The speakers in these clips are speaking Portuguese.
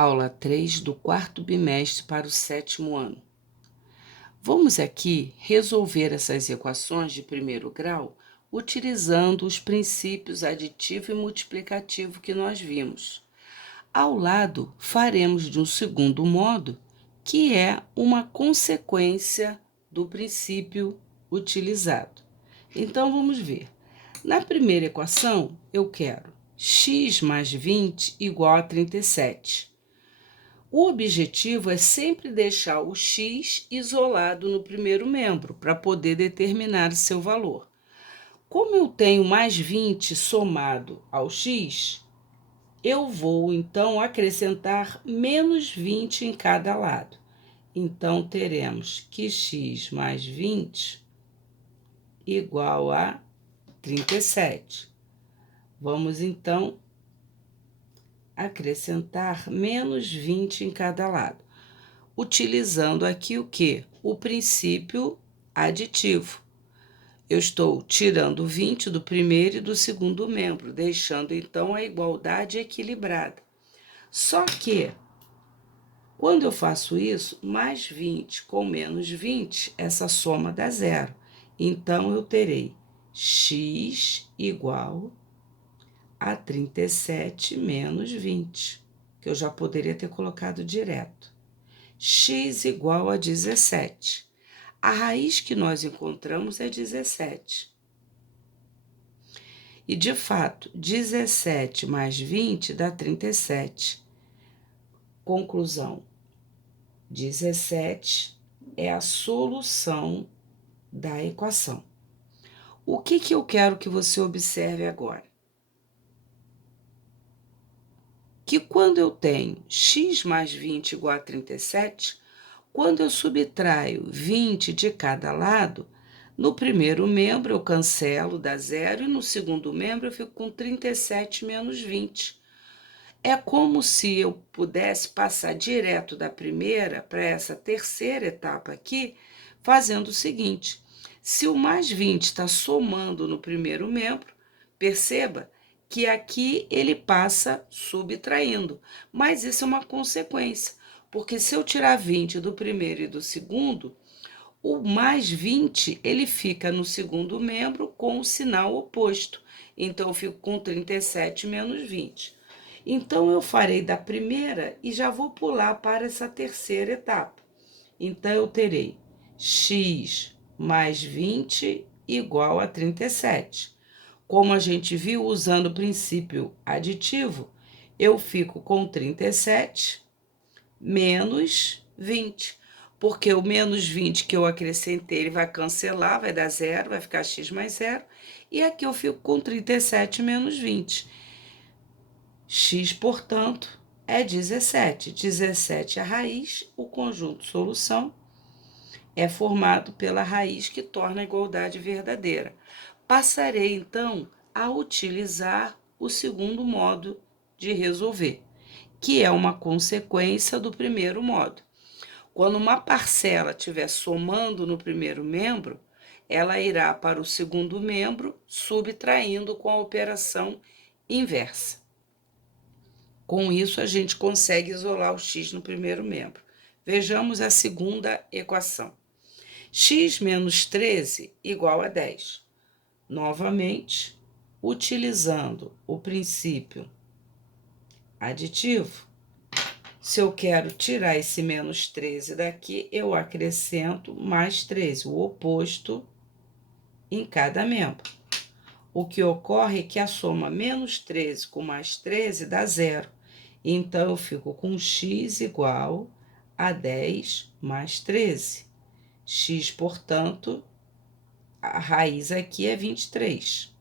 aula 3 do quarto bimestre para o 7º ano. Vamos aqui resolver essas equações de primeiro grau utilizando os princípios aditivo e multiplicativo que nós vimos. Ao lado, faremos de um segundo modo, que é uma consequência do princípio utilizado. Então, vamos ver. Na primeira equação, eu quero x mais 20 igual a 37. O objetivo é sempre deixar o x isolado no primeiro membro, para poder determinar seu valor. Como eu tenho mais 20 somado ao x, eu vou, então, acrescentar menos 20 em cada lado. Então, teremos que x mais 20 igual a 37. Vamos, então, acrescentar menos 20 em cada lado, utilizando aqui o quê? O princípio aditivo. Eu estou tirando 20 do primeiro e do segundo membro, deixando então a igualdade equilibrada. Só que, quando eu faço isso, mais 20 com menos 20, essa soma dá zero. Então, eu terei x igual a 37 menos 20, que eu já poderia ter colocado direto. X igual a 17. A raiz que nós encontramos é 17. E, de fato, 17 mais 20 dá 37. Conclusão: 17 é a solução da equação. O que eu quero que você observe agora? Que quando eu tenho x mais 20 igual a 37, quando eu subtraio 20 de cada lado, no primeiro membro eu cancelo, dá zero, e no segundo membro eu fico com 37 menos 20. É como se eu pudesse passar direto da primeira para essa terceira etapa aqui, fazendo o seguinte: se o mais 20 está somando no primeiro membro, perceba que aqui ele passa subtraindo, mas isso é uma consequência, porque se eu tirar 20 do primeiro e do segundo, o mais 20 ele fica no segundo membro com o sinal oposto, então eu fico com 37 menos 20. Então, eu farei da primeira e já vou pular para essa terceira etapa. Então, eu terei x mais 20 igual a 37. Como a gente viu, usando o princípio aditivo, eu fico com 37 menos 20. Porque o menos 20 que eu acrescentei, ele vai cancelar, vai dar zero, vai ficar x mais zero. E aqui eu fico com 37 menos 20. X, portanto, é 17. 17 é a raiz, o conjunto solução é formado pela raiz que torna a igualdade verdadeira. Passarei, então, a utilizar o segundo modo de resolver, que é uma consequência do primeiro modo. Quando uma parcela estiver somando no primeiro membro, ela irá para o segundo membro, subtraindo com a operação inversa. Com isso, a gente consegue isolar o x no primeiro membro. Vejamos a segunda equação. X menos 13 igual a 10. Novamente, utilizando o princípio aditivo, se eu quero tirar esse menos 13 daqui, eu acrescento mais 13, o oposto em cada membro. O que ocorre é que a soma menos 13 com mais 13 dá zero. Então, eu fico com x igual a 10 mais 13. X, portanto, a raiz aqui é 23.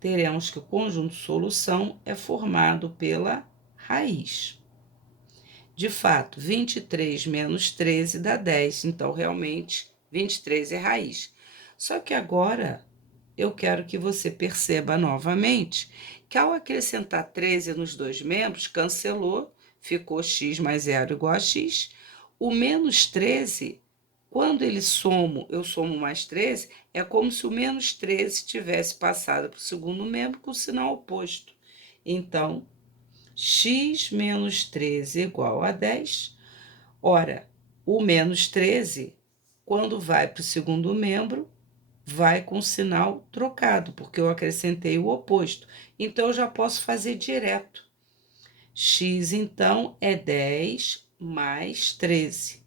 Teremos que o conjunto solução é formado pela raiz. De fato, 23 menos 13 dá 10. Então, realmente, 23 é raiz. Só que agora eu quero que você perceba novamente que ao acrescentar 13 nos dois membros, cancelou, ficou x mais zero igual a x. O menos 13, quando eu somo mais 13, é como se o menos 13 tivesse passado para o segundo membro com o sinal oposto. Então, x menos 13 igual a 10. Ora, o menos 13, quando vai para o segundo membro, vai com o sinal trocado, porque eu acrescentei o oposto. Então, eu já posso fazer direto. X, então, é 10 mais 13.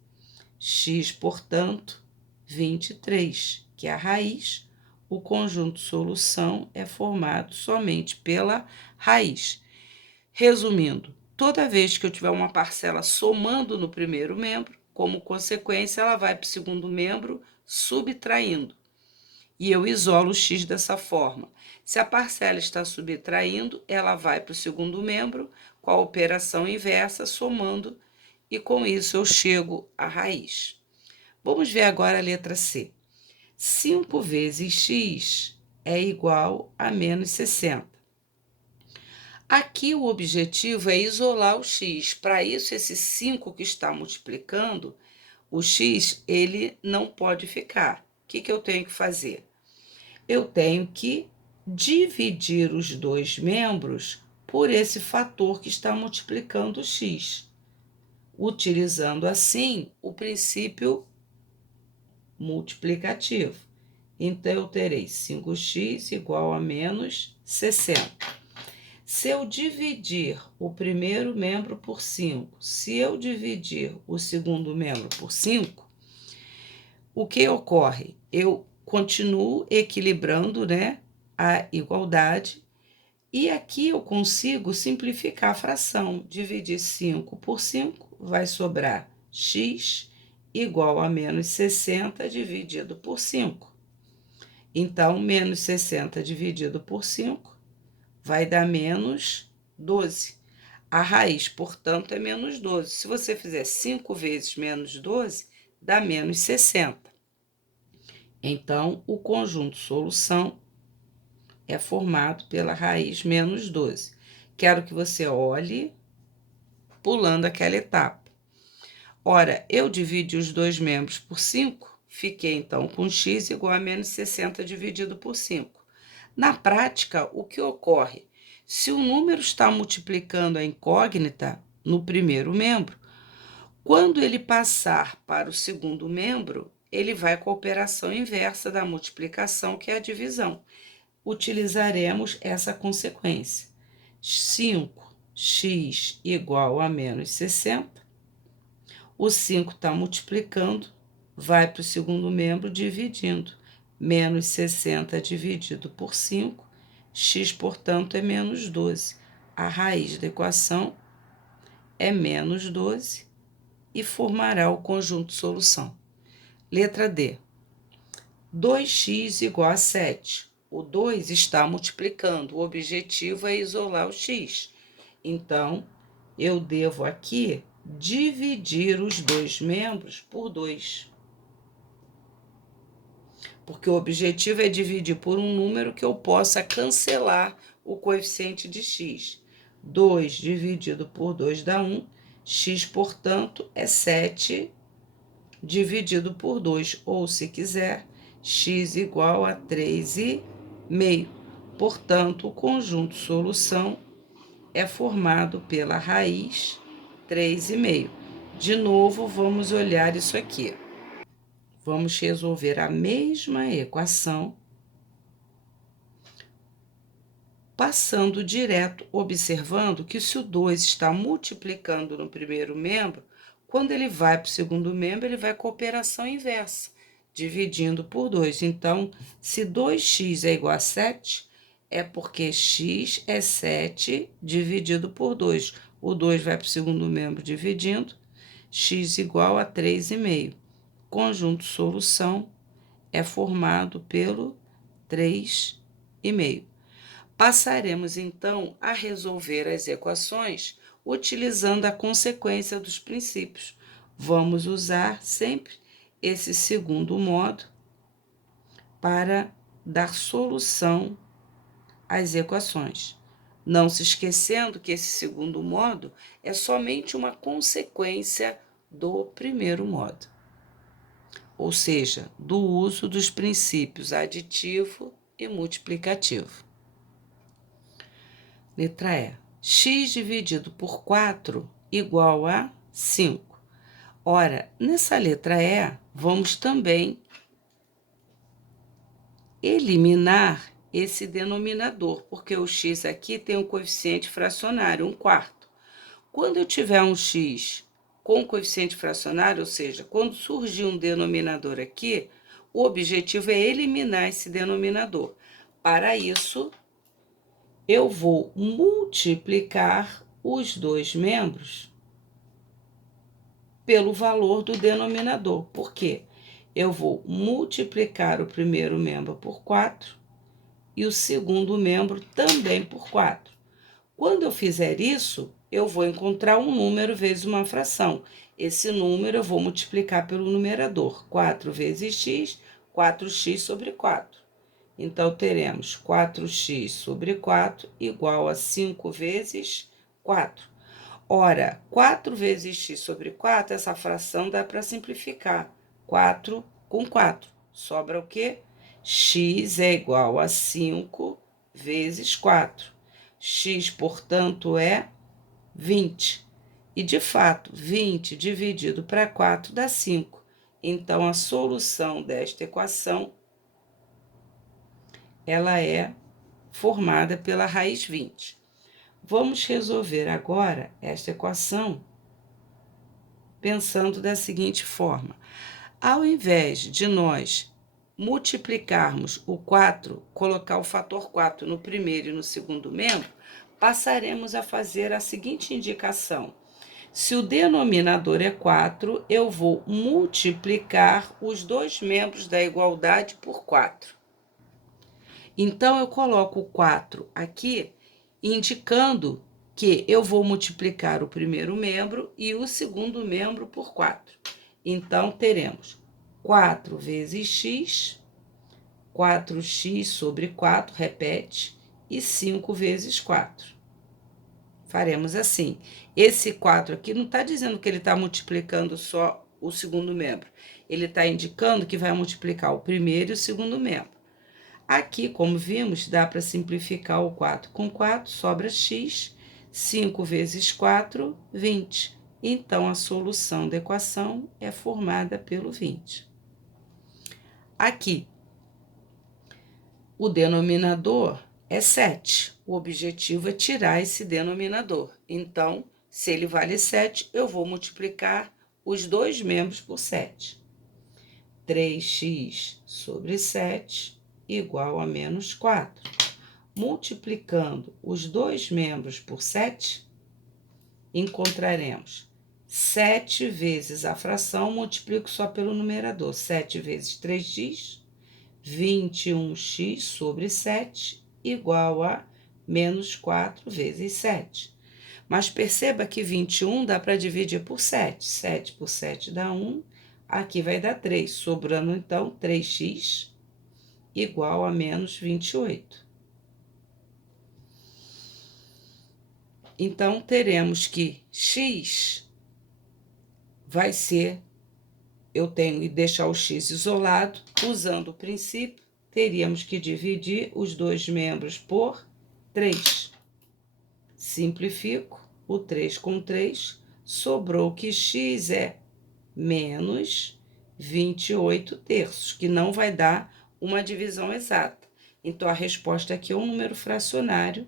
X, portanto, 23, que é a raiz. O conjunto solução é formado somente pela raiz. Resumindo, toda vez que eu tiver uma parcela somando no primeiro membro, como consequência, ela vai para o segundo membro subtraindo. E eu isolo o x dessa forma. Se a parcela está subtraindo, ela vai para o segundo membro com a operação inversa, somando, e com isso eu chego à raiz. Vamos ver agora a letra C. 5 vezes x é igual a menos 60. Aqui o objetivo é isolar o x. Para isso, esse 5 que está multiplicando, o x, ele não pode ficar. O que eu tenho que fazer? Eu tenho que dividir os dois membros por esse fator que está multiplicando o x, utilizando assim o princípio multiplicativo. Então, eu terei 5x igual a menos 60. Se eu dividir o primeiro membro por 5, se eu dividir o segundo membro por 5, o que ocorre? Eu continuo equilibrando, né, a igualdade, e aqui eu consigo simplificar a fração. Dividir 5 por 5, vai sobrar x igual a menos 60 dividido por 5. Então, menos 60 dividido por 5 vai dar menos 12. A raiz, portanto, é menos 12. Se você fizer 5 vezes menos 12, dá menos 60. Então, o conjunto solução é formado pela raiz menos 12. Quero que você olhe pulando aquela etapa. Ora, eu dividi os dois membros por 5, fiquei então com x igual a menos 60 dividido por 5. Na prática, o que ocorre? Se o número está multiplicando a incógnita no primeiro membro, quando ele passar para o segundo membro, ele vai com a operação inversa da multiplicação, que é a divisão. Utilizaremos essa consequência. 5x igual a menos 60. O 5 está multiplicando, vai para o segundo membro dividindo. Menos 60 dividido por 5, x, portanto, é menos 12. A raiz da equação é menos 12 e formará o conjunto solução. Letra D. 2x igual a 7. O 2 está multiplicando, o objetivo é isolar o x. Então, eu devo aqui dividir os dois membros por 2. Porque o objetivo é dividir por um número que eu possa cancelar o coeficiente de x. 2 dividido por 2 dá 1. X, portanto, é 7 dividido por 2. Ou, se quiser, x igual a 3,5. Portanto, o conjunto solução é formado pela raiz 3,5. De novo, vamos olhar isso aqui. Vamos resolver a mesma equação, passando direto, observando que se o 2 está multiplicando no primeiro membro, quando ele vai para o segundo membro, ele vai com a operação inversa, dividindo por 2. Então, se 2x é igual a 7, é porque x é 7 dividido por 2. O 2 vai para o segundo membro dividindo, x igual a 3,5. Conjunto solução é formado pelo 3,5. Passaremos, então, a resolver as equações utilizando a consequência dos princípios. Vamos usar sempre esse segundo modo para dar solução às equações. Não se esquecendo que esse segundo modo é somente uma consequência do primeiro modo, ou seja, do uso dos princípios aditivo e multiplicativo. Letra E. x dividido por 4 igual a 5. Ora, nessa letra E, vamos também eliminar esse denominador, porque o x aqui tem um coeficiente fracionário, 1/4. Quando eu tiver um x com coeficiente fracionário, ou seja, quando surgir um denominador aqui, o objetivo é eliminar esse denominador. Para isso, eu vou multiplicar os dois membros pelo valor do denominador. Por quê? Eu vou multiplicar o primeiro membro por 4 e o segundo membro também por 4. Quando eu fizer isso, eu vou encontrar um número vezes uma fração. Esse número eu vou multiplicar pelo numerador. 4 vezes x, 4x sobre 4. Então, teremos 4x sobre 4 igual a 5 vezes 4. Ora, 4 vezes x sobre 4, essa fração dá para simplificar. 4 com 4. Sobra o quê? X é igual a 5 vezes 4. X, portanto, é 20. E, de fato, 20 dividido para 4 dá 5. Então, a solução desta equação, ela é formada pela raiz 20. Vamos resolver agora esta equação pensando da seguinte forma. Ao invés de nós multiplicarmos o 4, colocar o fator 4 no primeiro e no segundo membro, passaremos a fazer a seguinte indicação. Se o denominador é 4, eu vou multiplicar os dois membros da igualdade por 4. Então, eu coloco o 4 aqui, indicando que eu vou multiplicar o primeiro membro e o segundo membro por 4. Então, teremos 4 vezes x, 4x sobre 4, repete, e 5 vezes 4. Faremos assim. Esse 4 aqui não está dizendo que ele está multiplicando só o segundo membro. Ele está indicando que vai multiplicar o primeiro e o segundo membro. Aqui, como vimos, dá para simplificar o 4 com 4, sobra x, 5 vezes 4, 20. Então, a solução da equação é formada pelo 20. Aqui, o denominador é 7. O objetivo é tirar esse denominador. Então, se ele vale 7, eu vou multiplicar os dois membros por 7. 3x sobre 7 igual a menos 4. Multiplicando os dois membros por 7, encontraremos 7 vezes a fração, multiplico só pelo numerador. 7 vezes 3x, 21x sobre 7, igual a menos 4 vezes 7. Mas perceba que 21 dá para dividir por 7. 7 por 7 dá 1, aqui vai dar 3, sobrando então 3x igual a menos 28. Então, teremos que x vai ser, eu tenho que deixar o x isolado, usando o princípio, teríamos que dividir os dois membros por 3. Simplifico, o 3 com 3, sobrou que x é menos 28 terços, que não vai dar uma divisão exata. Então, a resposta aqui é um número fracionário,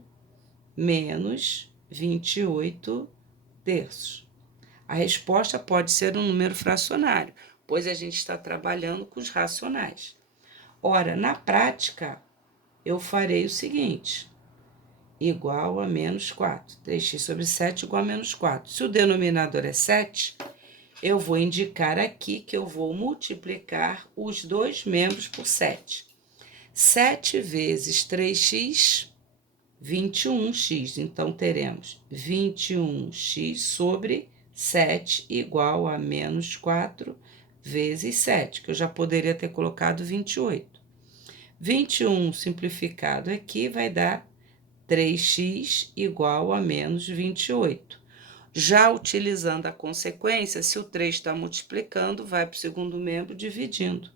menos 28 terços. A resposta pode ser um número fracionário, pois a gente está trabalhando com os racionais. Ora, na prática, eu farei o seguinte, igual a menos 4. 3x sobre 7 igual a menos 4. Se o denominador é 7, eu vou indicar aqui que eu vou multiplicar os dois membros por 7. 7 vezes 3x, 21x. Então, teremos 21x sobre 7 igual a menos 4 vezes 7, que eu já poderia ter colocado 28. 21 simplificado aqui vai dar 3x igual a menos 28. Já utilizando a consequência, se o 3 está multiplicando, vai para o segundo membro dividindo.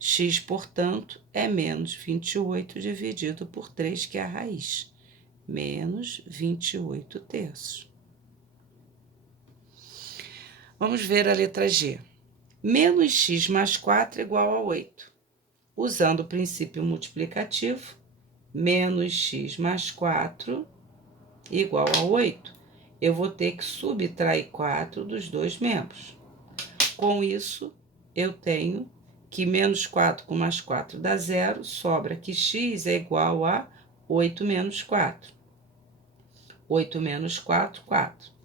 X, portanto, é menos 28 dividido por 3, que é a raiz. menos 28 terços. Vamos ver a letra G. Menos x mais 4 igual a 8. Usando o princípio multiplicativo, menos x mais 4 igual a 8. Eu vou ter que subtrair 4 dos dois membros. Com isso, eu tenho que menos 4 com mais 4 dá 0, sobra que x é igual a 8 menos 4. 8 menos 4, 4.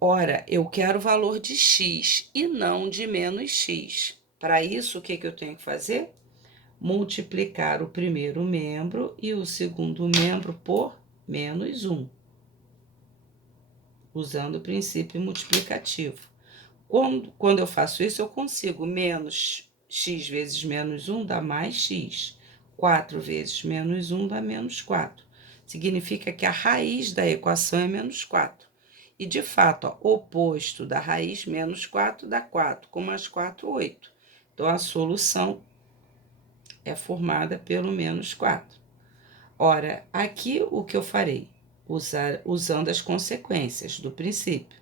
Ora, eu quero o valor de x e não de menos x. Para isso, o que eu tenho que fazer? Multiplicar o primeiro membro e o segundo membro por menos 1, usando o princípio multiplicativo. Quando eu faço isso, eu consigo menos x vezes menos 1 dá mais x. 4 vezes menos 1 dá menos 4. Significa que a raiz da equação é menos 4. E, de fato, ó, o oposto da raiz menos 4 dá 4, com mais 4, 8. Então, a solução é formada pelo menos 4. Ora, aqui o que eu farei? Usando as consequências do princípio.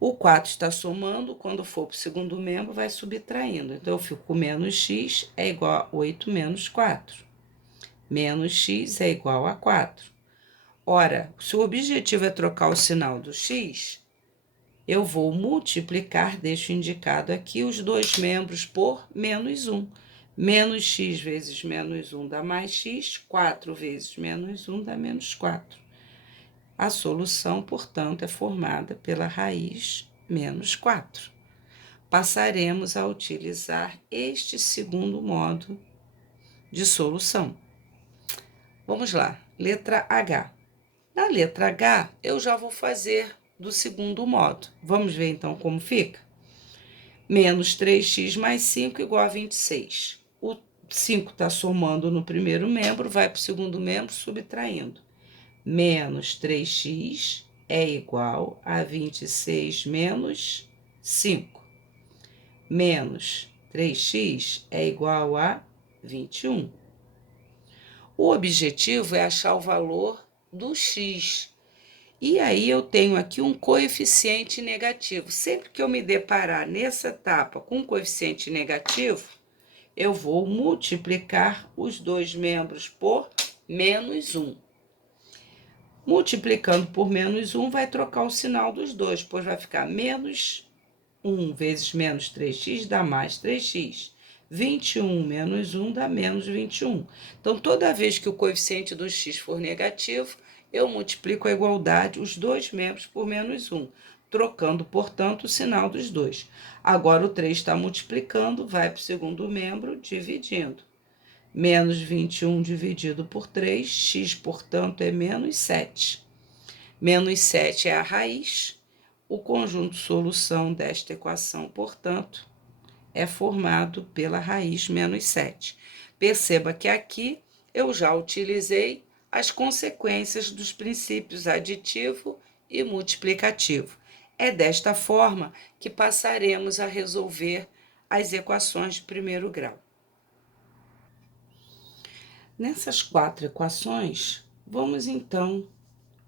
O 4 está somando, quando for para o segundo membro, vai subtraindo. Então, eu fico com menos x é igual a 8 menos 4. Menos x é igual a 4. Ora, se o objetivo é trocar o sinal do x, eu vou multiplicar, deixo indicado aqui, os dois membros por menos 1. Menos x vezes menos 1 dá mais x, 4 vezes menos 1 dá menos 4. A solução, portanto, é formada pela raiz menos 4. Passaremos a utilizar este segundo modo de solução. Vamos lá, letra H. Na letra H, eu já vou fazer do segundo modo. Vamos ver então como fica? Menos 3x mais 5 igual a 26. O 5 está somando no primeiro membro, vai para o segundo membro, subtraindo. Menos 3x é igual a 26 menos 5. Menos 3x é igual a 21. O objetivo é achar o valor do x. E aí eu tenho aqui um coeficiente negativo. Sempre que eu me deparar nessa etapa com um coeficiente negativo, eu vou multiplicar os dois membros por menos 1. Multiplicando por menos 1 vai trocar o sinal dos dois, pois vai ficar menos 1 vezes menos 3x dá mais 3x. 21 menos 1 dá menos 21. Então, toda vez que o coeficiente do x for negativo, eu multiplico a igualdade, os dois membros, por menos 1, trocando, portanto, o sinal dos dois. Agora, o 3 está multiplicando, vai para o segundo membro, dividindo. Menos 21 dividido por 3, x, portanto, é menos 7. Menos 7 é a raiz. O conjunto solução desta equação, portanto, é formado pela raiz menos 7. Perceba que aqui eu já utilizei as consequências dos princípios aditivo e multiplicativo. É desta forma que passaremos a resolver as equações de primeiro grau. Nessas 4 equações, vamos então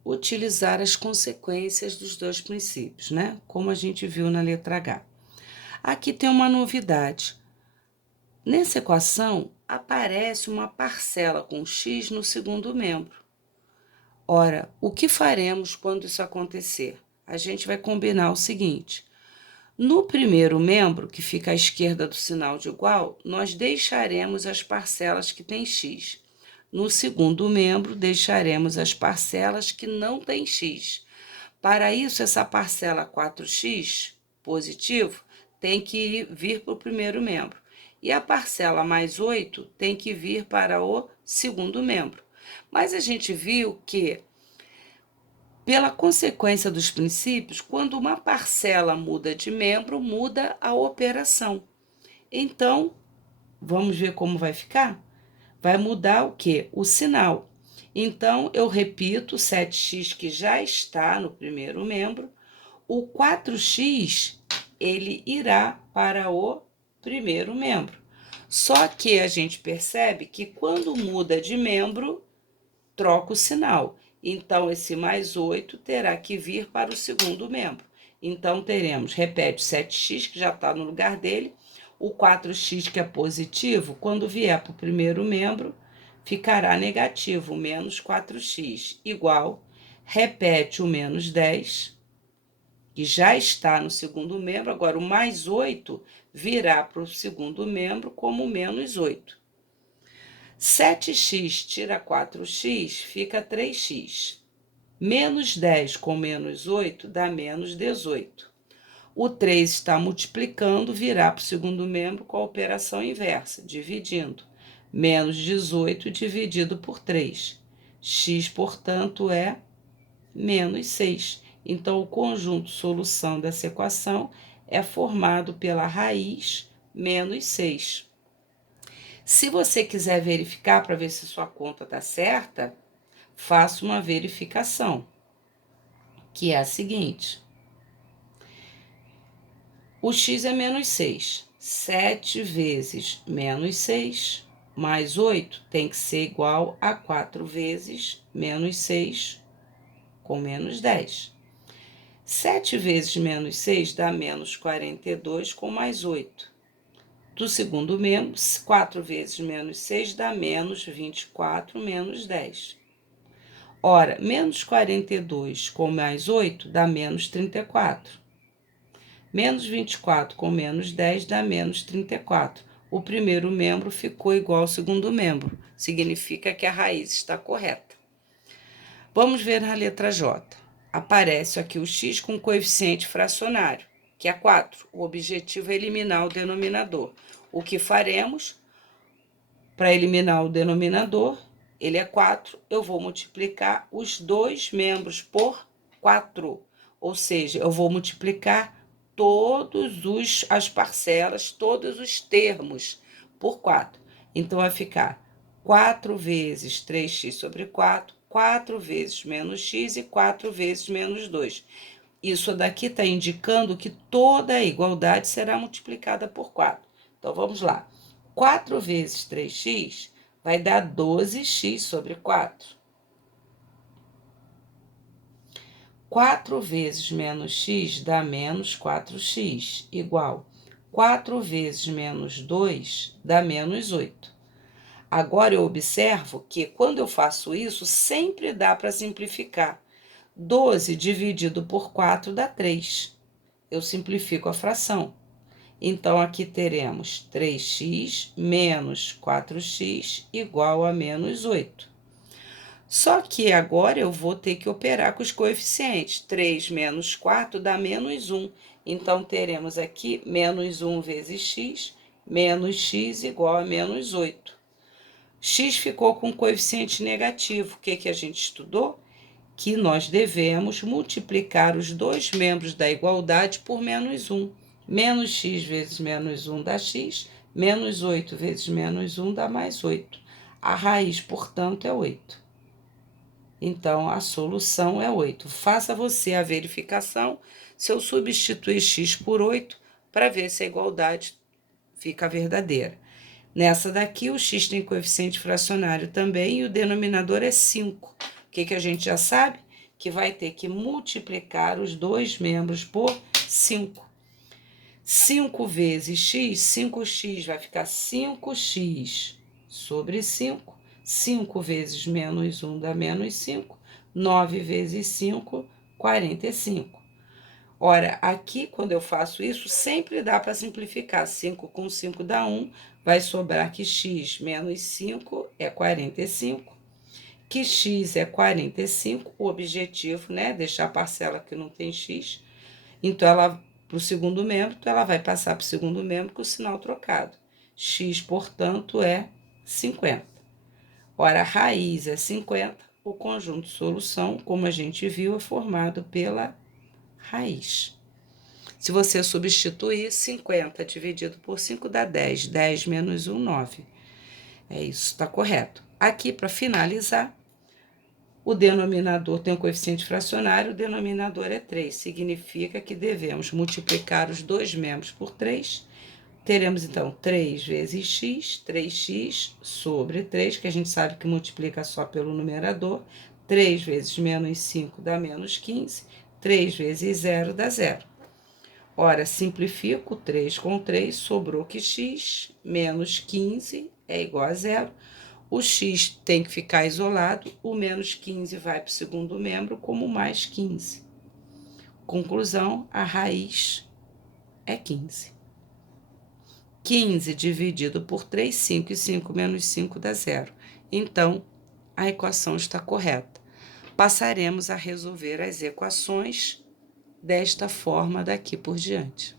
utilizar as consequências dos dois princípios, né? Como a gente viu na letra H. Aqui tem uma novidade. Nessa equação, aparece uma parcela com x no segundo membro. Ora, o que faremos quando isso acontecer? A gente vai combinar o seguinte: no primeiro membro, que fica à esquerda do sinal de igual, nós deixaremos as parcelas que têm x. No segundo membro, deixaremos as parcelas que não têm x. Para isso, essa parcela 4x positivo tem que vir para o primeiro membro. E a parcela mais 8 tem que vir para o segundo membro. Mas a gente viu que, pela consequência dos princípios, quando uma parcela muda de membro, muda a operação. Então, vamos ver como vai ficar? Vai mudar o quê? O sinal. Então, eu repito, 7x que já está no primeiro membro, o 4x, ele irá para o primeiro membro. Só que a gente percebe que quando muda de membro, troca o sinal. Então, esse mais 8 terá que vir para o segundo membro. Então, teremos, repete, o 7x, que já está no lugar dele, o 4x, que é positivo, quando vier para o primeiro membro, ficará negativo, menos 4x, igual, repete o menos 10, que já está no segundo membro, agora o mais 8 virá para o segundo membro como menos 8. 7x tira 4x, fica 3x. Menos 10 com menos 8 dá menos 18. O 3 está multiplicando, virá para o segundo membro com a operação inversa, dividindo. Menos 18 dividido por 3. X, portanto, é menos 6. Então, o conjunto solução dessa equação é formado pela raiz menos 6. Se você quiser verificar para ver se sua conta está certa, faça uma verificação, que é a seguinte. O x é menos 6. 7 vezes menos 6 mais 8 tem que ser igual a 4 vezes menos 6 com menos 10. 7 vezes menos 6 dá menos 42 com mais 8. Do segundo membro, 4 vezes menos 6 dá menos 24 menos 10. Ora, menos 42 com mais 8 dá menos 34. Menos 24 com menos 10 dá menos 34. O primeiro membro ficou igual ao segundo membro. Significa que a raiz está correta. Vamos ver a letra J. Aparece aqui o x com coeficiente fracionário, que é 4. O objetivo é eliminar o denominador. O que faremos? Para eliminar o denominador, ele é 4, eu vou multiplicar os dois membros por 4. Ou seja, eu vou multiplicar todas as parcelas, todos os termos por 4. Então, vai ficar 4 vezes 3x sobre 4, 4 vezes menos x e 4 vezes menos 2. Isso daqui está indicando que toda a igualdade será multiplicada por 4. Então, vamos lá. 4 vezes 3x vai dar 12x sobre 4. 4 vezes menos x dá menos 4x, igual 4 vezes menos 2 dá menos 8. Agora, eu observo que, quando eu faço isso, sempre dá para simplificar. 12 dividido por 4 dá 3. Eu simplifico a fração. Então, aqui teremos 3x menos 4x igual a menos 8. Só que agora eu vou ter que operar com os coeficientes. 3 menos 4 dá menos 1. Então, teremos aqui menos 1 vezes x, menos x igual a menos 8. X ficou com coeficiente negativo. O que a gente estudou? Que nós devemos multiplicar os dois membros da igualdade por menos 1. Menos x vezes menos 1 dá x, menos 8 vezes menos 1 dá mais 8. A raiz, portanto, é 8. Então, a solução é 8. Faça você a verificação se eu substituir x por 8 para ver se a igualdade fica verdadeira. Nessa daqui, o x tem coeficiente fracionário também e o denominador é 5. O que a gente já sabe? Que vai ter que multiplicar os dois membros por 5. 5 vezes x, 5x vai ficar 5x sobre 5. 5 vezes menos 1 dá menos 5. 9 vezes 5, 45. Ora, aqui, quando eu faço isso, sempre dá para simplificar. 5 com 5 dá 1, vai sobrar que x menos 5 é 45. Que x é 45, o objetivo, né, deixar a parcela que não tem x. Então, ela, para o segundo membro, então ela vai passar para o segundo membro com o sinal trocado. X, portanto, é 50. Ora, a raiz é 50, o conjunto de solução, como a gente viu, é formado pela raiz. Se você substituir, 50 dividido por 5 dá 10. 10 menos 1, 9. É isso, está correto. Aqui, para finalizar, o denominador tem um coeficiente fracionário, o denominador é 3. Significa que devemos multiplicar os dois membros por 3. Teremos, então, 3 vezes x, 3x sobre 3, que a gente sabe que multiplica só pelo numerador. 3 vezes menos 5 dá menos 15. 3 vezes 0 dá 0. Ora, simplifico 3 com 3, sobrou que x menos 15 é igual a 0. O x tem que ficar isolado, o menos 15 vai para o segundo membro como mais 15. Conclusão, a raiz é 15. 15 dividido por 3, 5, e 5 menos 5 dá 0. Então, a equação está correta. Passaremos a resolver as equações desta forma daqui por diante.